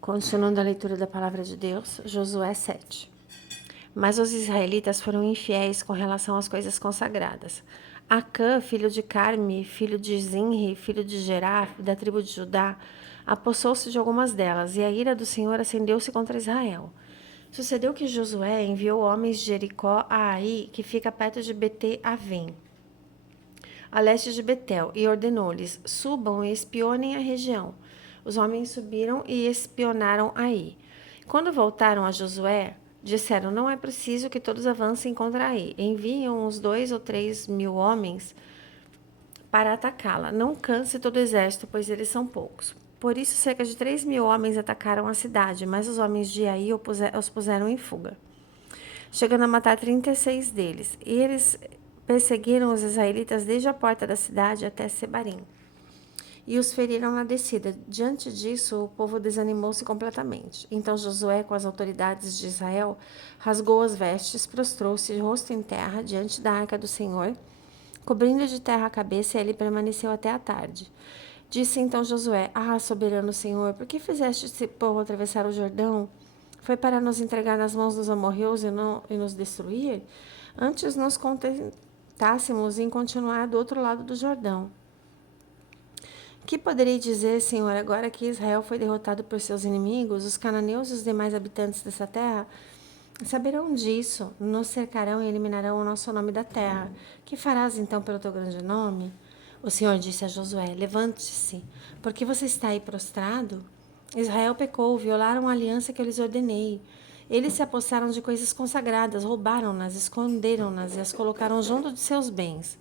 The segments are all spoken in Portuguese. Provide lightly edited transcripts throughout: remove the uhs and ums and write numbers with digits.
Continuando a leitura da palavra de Deus, Josué 7. Mas os israelitas foram infiéis com relação às coisas consagradas. Acã, filho de Carme, filho de Zinri, filho de Gerá, da tribo de Judá, apossou-se de algumas delas, e a ira do Senhor acendeu-se contra Israel. Sucedeu que Josué enviou homens de Jericó a Ai, que fica perto de Bete-Avém, a leste de Betel, e ordenou-lhes: subam e espionem a região. Os homens subiram e espionaram Ai. Quando voltaram a Josué, disseram: não é preciso que todos avancem contra Ai. Enviem uns 2 ou 3 mil homens para atacá-la. Não canse todo o exército, pois eles são poucos. Por isso, cerca de 3 mil homens atacaram a cidade, mas os homens de Ai os puseram em fuga, chegando a matar 36 deles. E eles perseguiram os israelitas desde a porta da cidade até Sebarim e os feriram na descida. Diante disso, o povo desanimou-se completamente. Então Josué, com as autoridades de Israel, rasgou as vestes, prostrou-se rosto em terra diante da arca do Senhor, cobrindo de terra a cabeça, e ele permaneceu até a tarde. Disse então Josué: ah, soberano Senhor, por que fizeste esse povo atravessar o Jordão? Foi para nos entregar nas mãos dos amorreus e nos destruir? Antes nos contentássemos em continuar do outro lado do Jordão. Que poderei dizer, Senhor, agora que Israel foi derrotado por seus inimigos? Os cananeus e os demais habitantes dessa terra saberão disso, nos cercarão e eliminarão o nosso nome da terra. Que farás então pelo teu grande nome? O Senhor disse a Josué: levante-se, porque você está aí prostrado? Israel pecou, violaram a aliança que eu lhes ordenei. Eles se apossaram de coisas consagradas, roubaram-nas, esconderam-nas e as colocaram junto de seus bens.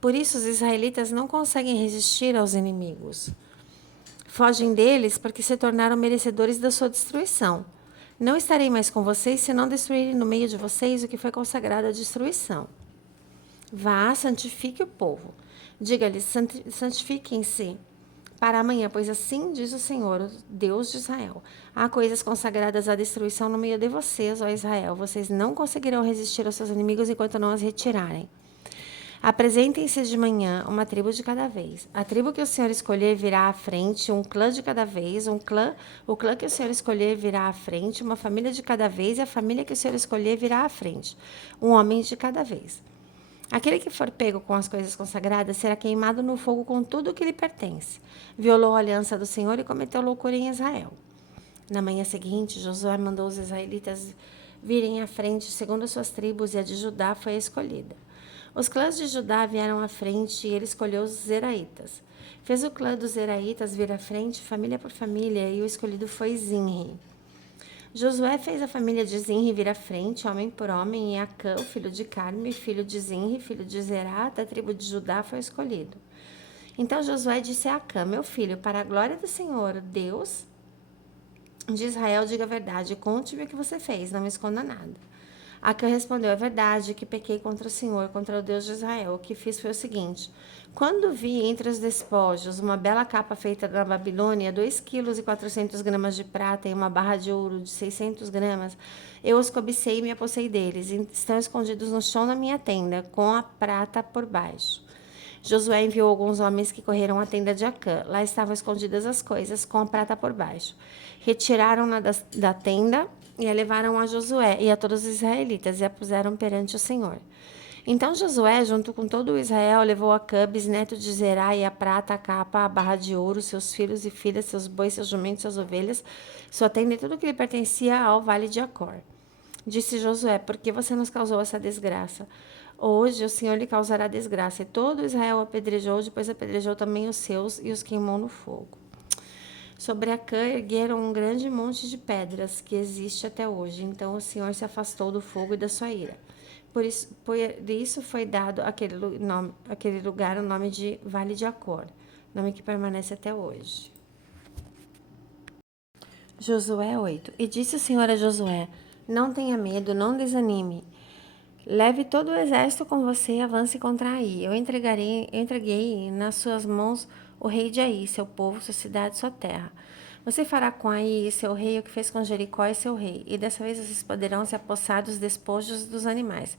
Por isso, os israelitas não conseguem resistir aos inimigos. Fogem deles porque se tornaram merecedores da sua destruição. Não estarei mais com vocês se não destruírem no meio de vocês o que foi consagrado à destruição. Vá, santifique o povo. Diga-lhes: santifiquem-se para amanhã, pois assim diz o Senhor, o Deus de Israel: há coisas consagradas à destruição no meio de vocês, ó Israel. Vocês não conseguirão resistir aos seus inimigos enquanto não as retirarem. Apresentem-se de manhã, uma tribo de cada vez. A tribo que o Senhor escolher virá à frente, um clã de cada vez. O clã que o Senhor escolher virá à frente, uma família de cada vez, e a família que o Senhor escolher virá à frente, um homem de cada vez. Aquele que for pego com as coisas consagradas será queimado no fogo com tudo o que lhe pertence. Violou a aliança do Senhor e cometeu loucura em Israel. Na manhã seguinte, Josué mandou os israelitas virem à frente segundo as suas tribos, e a de Judá foi a escolhida. Os clãs de Judá vieram à frente, e ele escolheu os zeraitas. Fez o clã dos zeraitas vir à frente, família por família, e o escolhido foi Zinri. Josué fez a família de Zinri vir à frente, homem por homem, e Acã, o filho de Carme, filho de Zinri, filho de Zerá, da tribo de Judá, foi escolhido. Então Josué disse a Acã: meu filho, para a glória do Senhor, Deus de Israel, diga a verdade, conte-me o que você fez, não me esconda nada. Acã respondeu: é verdade que pequei contra o Senhor, contra o Deus de Israel. O que fiz foi o seguinte: quando vi entre os despojos uma bela capa feita da Babilônia, 2,4 kg de prata e uma barra de ouro de 600 gramas, eu os cobicei e me apossei deles. Estão escondidos no chão da minha tenda, com a prata por baixo. Josué enviou alguns homens que correram à tenda de Acã. Lá estavam escondidas as coisas, com a prata por baixo. Retiraram-na da tenda e a levaram a Josué e a todos os israelitas e a puseram perante o Senhor. Então Josué, junto com todo o Israel, levou Acã, bisneto de Zerá, e a prata, a capa, a barra de ouro, seus filhos e filhas, seus bois, seus jumentos, suas ovelhas, sua tenda e tudo que lhe pertencia ao vale de Acor. Disse Josué: por que você nos causou essa desgraça? Hoje o Senhor lhe causará desgraça. E todo Israel apedrejou, depois apedrejou também os seus e os queimou no fogo. Sobre Acã ergueram um grande monte de pedras que existe até hoje. Então o Senhor se afastou do fogo e da sua ira. Por isso foi dado àquele lugar o nome de Vale de Acor, nome que permanece até hoje. Josué 8. E disse o Senhor a Josué: não tenha medo, não desanime. Leve todo o exército com você e avance contra Ai. Eu entreguei nas suas mãos o rei de Ai, seu povo, sua cidade, sua terra. Você fará com Ai e seu rei o que fez com Jericó e seu rei, e dessa vez vocês poderão se apossar dos despojos dos animais.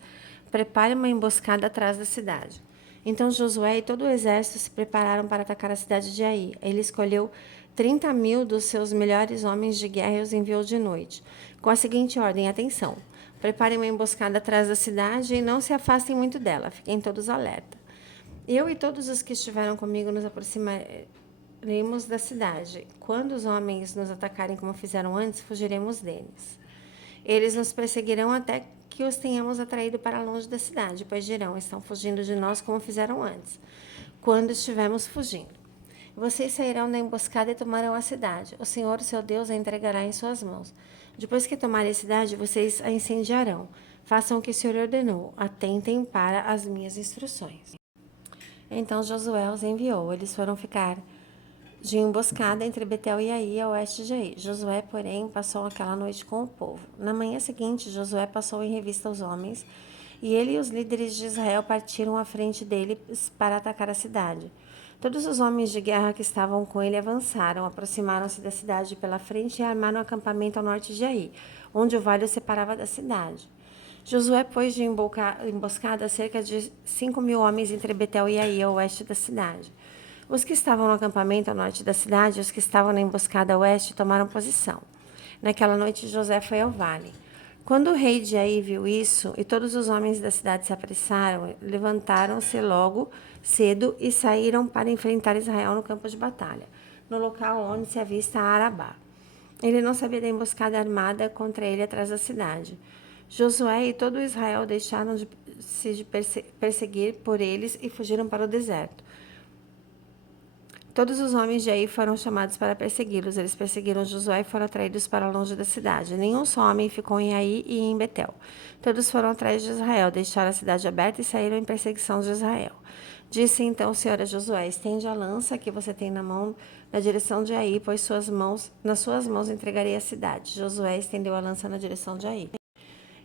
Prepare uma emboscada atrás da cidade. Então Josué e todo o exército se prepararam para atacar a cidade de Ai. Ele escolheu 30.000 dos seus melhores homens de guerra e os enviou de noite, com a seguinte ordem: atenção, preparem uma emboscada atrás da cidade e não se afastem muito dela, fiquem todos alerta. Eu e todos os que estiveram comigo nos aproximaremos da cidade. Quando os homens nos atacarem como fizeram antes, fugiremos deles. Eles nos perseguirão até que os tenhamos atraído para longe da cidade, pois dirão: estão fugindo de nós como fizeram antes, quando estivermos fugindo. Vocês sairão da emboscada e tomarão a cidade. O Senhor, seu Deus, a entregará em suas mãos. Depois que tomarem a cidade, vocês a incendiarão. Façam o que o Senhor ordenou. Atentem para as minhas instruções. Então Josué os enviou. Eles foram ficar de emboscada entre Betel e Ai, a oeste de Ai. Josué, porém, passou aquela noite com o povo. Na manhã seguinte, Josué passou em revista os homens, e ele e os líderes de Israel partiram à frente dele para atacar a cidade. Todos os homens de guerra que estavam com ele avançaram, aproximaram-se da cidade pela frente e armaram um acampamento ao norte de Ai, onde o vale o separava da cidade. Josué pôs de emboscada cerca de 5.000 homens entre Betel e Ai, ao oeste da cidade. Os que estavam no acampamento ao norte da cidade e os que estavam na emboscada a oeste tomaram posição. Naquela noite, José foi ao vale. Quando o rei de Ai viu isso, e todos os homens da cidade se apressaram, levantaram-se logo cedo e saíram para enfrentar Israel no campo de batalha, no local onde se avista Arabá. Ele não sabia da emboscada armada contra ele atrás da cidade. Josué e todo Israel deixaram de se perseguir por eles e fugiram para o deserto. Todos os homens de Ai foram chamados para persegui-los. Eles perseguiram Josué e foram atraídos para longe da cidade. Nenhum só homem ficou em Ai e em Betel. Todos foram atrás de Israel, deixaram a cidade aberta e saíram em perseguição de Israel. Disse então o Senhor a Josué: estende a lança que você tem na mão na direção de Ai, pois nas suas mãos entregarei a cidade. Josué estendeu a lança na direção de Ai.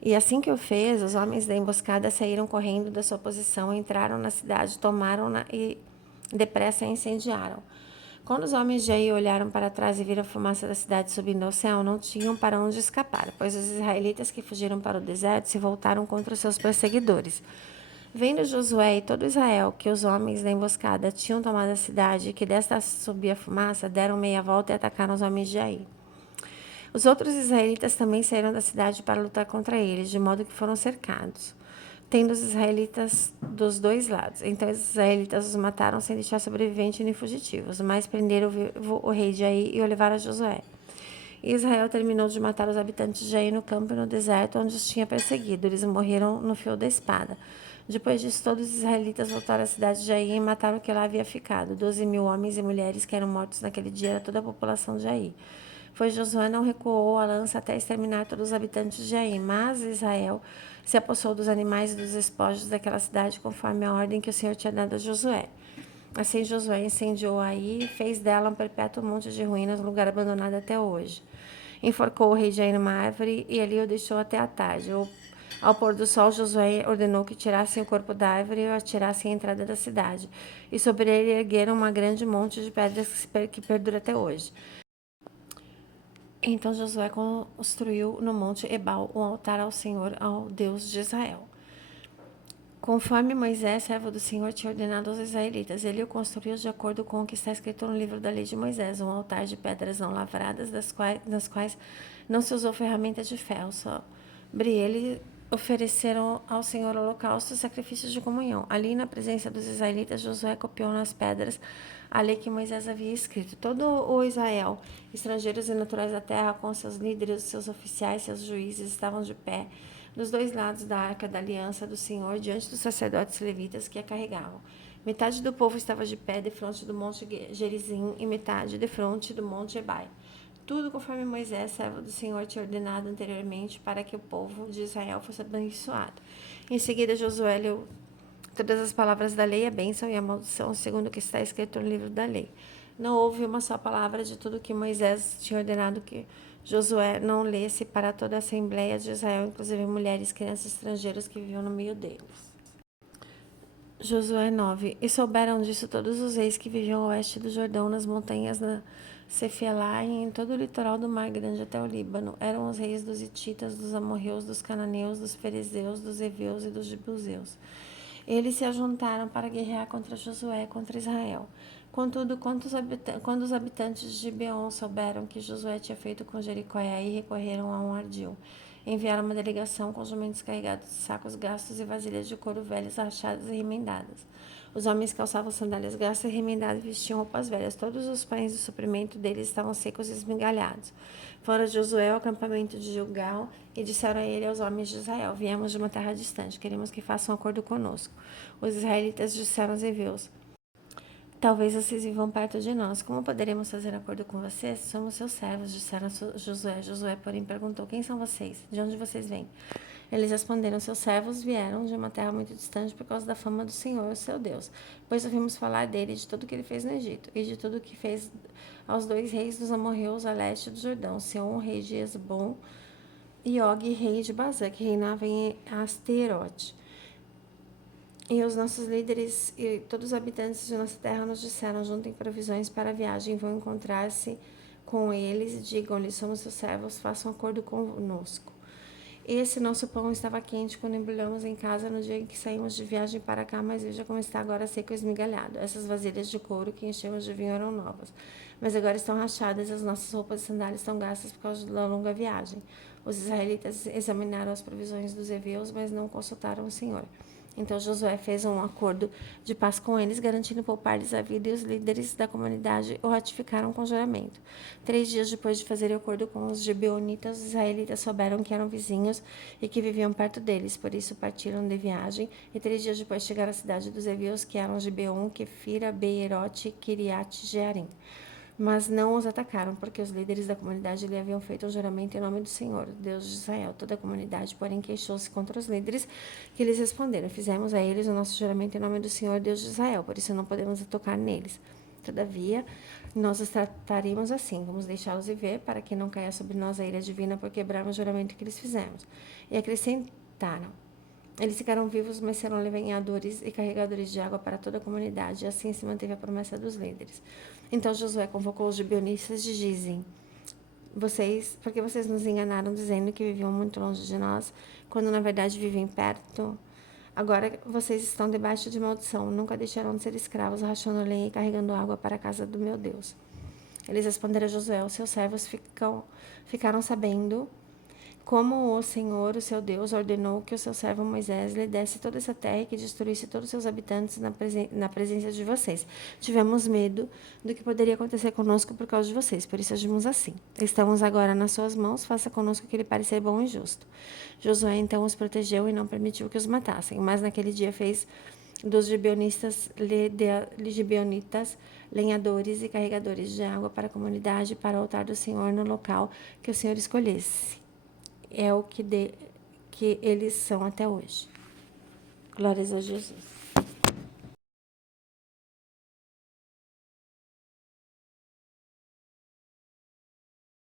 E assim que o fez, os homens da emboscada saíram correndo da sua posição, entraram na cidade, tomaram-na e depressa a incendiaram. Quando os homens de Ai olharam para trás e viram a fumaça da cidade subindo ao céu, não tinham para onde escapar, pois os israelitas que fugiram para o deserto se voltaram contra os seus perseguidores. Vendo Josué e todo Israel que os homens da emboscada tinham tomado a cidade e que desta subia fumaça, deram meia volta e atacaram os homens de Ai. Os outros israelitas também saíram da cidade para lutar contra eles, de modo que foram cercados, tendo os israelitas dos dois lados. Então os israelitas os mataram sem deixar sobrevivente nem fugitivos, mas prenderam vivo o rei de Ai e o levaram a Josué. E Israel terminou de matar os habitantes de Ai no campo e no deserto, onde os tinha perseguido. Eles morreram no fio da espada. Depois disso, todos os israelitas voltaram à cidade de Ai e mataram o que lá havia ficado. 12.000 homens e mulheres que eram mortos naquele dia era toda a população de Ai. Pois Josué não recuou a lança até exterminar todos os habitantes de Ai, mas Israel se apossou dos animais e dos espojos daquela cidade, conforme a ordem que o Senhor tinha dado a Josué. Assim Josué incendiou Ai e fez dela um perpétuo monte de ruínas, um lugar abandonado até hoje. Enforcou o rei de Ai numa árvore e ali o deixou até a tarde. Ao pôr do sol, Josué ordenou que tirassem o corpo da árvore e o atirassem à entrada da cidade. E sobre ele ergueram uma grande monte de pedras que perdura até hoje. Então Josué construiu no monte Ebal um altar ao Senhor, ao Deus de Israel. Conforme Moisés, servo do Senhor, tinha ordenado aos israelitas, ele o construiu de acordo com o que está escrito no livro da lei de Moisés, um altar de pedras não lavradas, nas quais não se usou ferramenta de ferro. Sobre ele ofereceram ao Senhor holocaustos e sacrifícios de comunhão. Ali, na presença dos israelitas, Josué copiou nas pedras a lei que Moisés havia escrito. Todo o Israel, estrangeiros e naturais da terra, com seus líderes, seus oficiais, seus juízes, estavam de pé dos dois lados da arca da aliança do Senhor, diante dos sacerdotes levitas que a carregavam. Metade do povo estava de pé defronte do monte Gerizim e metade defronte do monte Ebai. Tudo conforme Moisés, servo do Senhor, tinha ordenado anteriormente para que o povo de Israel fosse abençoado. Em seguida, Josué leu todas as palavras da lei, a bênção e a maldição, segundo o que está escrito no livro da lei. Não houve uma só palavra de tudo que Moisés tinha ordenado que Josué não lesse para toda a Assembleia de Israel, inclusive mulheres e crianças estrangeiras que viviam no meio deles. Josué 9. E souberam disso todos os reis que viviam ao oeste do Jordão, nas montanhas da Cefelá e em todo o litoral do Mar Grande até o Líbano. Eram os reis dos Hititas, dos Amorreus, dos Cananeus, dos Ferezeus, dos Heveus e dos Jebuseus. Eles se ajuntaram para guerrear contra Josué, contra Israel. Contudo, quando os habitantes de Gibeon souberam que Josué tinha feito com Jericó e Ai, recorreram a um ardil. Enviaram uma delegação com jumentos carregados de sacos gastos e vasilhas de couro velhas, rachadas e remendadas. Os homens calçavam sandálias gastas e remendadas e vestiam roupas velhas. Todos os pães de suprimento deles estavam secos e esmigalhados. Foram Josué ao acampamento de Gilgal e disseram a ele aos homens de Israel: Viemos de uma terra distante, queremos que façam um acordo conosco. Os israelitas disseram aos heveus: Talvez vocês vivam perto de nós. Como poderemos fazer acordo com vocês? Somos seus servos, disseram Josué. Josué, porém, perguntou: Quem são vocês? De onde vocês vêm? Eles responderam: Seus servos vieram de uma terra muito distante por causa da fama do Senhor, seu Deus. Pois ouvimos falar dele, de tudo que ele fez no Egito, e de tudo que fez aos 2 reis dos amorreus a leste do Jordão, Seom, rei de Esbom, e Og, rei de Bazã, que reinava em Asterote. E os nossos líderes e todos os habitantes de nossa terra nos disseram: juntem provisões para a viagem, vão encontrar-se com eles e digam-lhes: somos seus servos, façam um acordo conosco. Esse nosso pão estava quente quando embrulhamos em casa no dia em que saímos de viagem para cá, mas veja como está agora seco e esmigalhado. Essas vasilhas de couro que enchemos de vinho eram novas, mas agora estão rachadas e as nossas roupas e sandálias estão gastas por causa da longa viagem. Os israelitas examinaram as provisões dos heveus, mas não consultaram o Senhor. Então Josué fez um acordo de paz com eles, garantindo poupar-lhes a vida, e os líderes da comunidade o ratificaram com juramento. 3 dias depois de fazer o acordo com os gibeonitas, os israelitas souberam que eram vizinhos e que viviam perto deles, por isso partiram de viagem, e 3 dias depois chegaram à cidade dos heveus, que eram Gibeon, Quefira, Beerote e Kiriat-Jearim. Mas não os atacaram, porque os líderes da comunidade lhe haviam feito um juramento em nome do Senhor, Deus de Israel. Toda a comunidade, porém, queixou-se contra os líderes, que lhes responderam: Fizemos a eles o nosso juramento em nome do Senhor, Deus de Israel, por isso não podemos tocar neles. Todavia, nós os trataremos assim, vamos deixá-los viver, para que não caia sobre nós a ira divina por quebrarmos o juramento que lhes fizemos. E acrescentaram: Eles ficaram vivos, mas serão levanhadores e carregadores de água para toda a comunidade. E assim se manteve a promessa dos líderes. Então Josué convocou os gibeonitas de Gizim. Porque vocês nos enganaram dizendo que viviam muito longe de nós, quando na verdade vivem perto? Agora vocês estão debaixo de maldição, nunca deixarão de ser escravos, rachando lenha e carregando água para a casa do meu Deus. Eles responderam a Josué: Os seus servos ficaram sabendo como o Senhor, o seu Deus, ordenou que o seu servo Moisés lhe desse toda essa terra e que destruísse todos os seus habitantes na presença de vocês. Tivemos medo do que poderia acontecer conosco por causa de vocês, por isso agimos assim. Estamos agora nas suas mãos, faça conosco o que lhe parecer bom e justo. Josué então os protegeu e não permitiu que os matassem, mas naquele dia fez dos gibeonitas lenhadores e carregadores de água para a comunidade e para o altar do Senhor no local que o Senhor escolhesse. É o que eles são até hoje. Glórias a Jesus.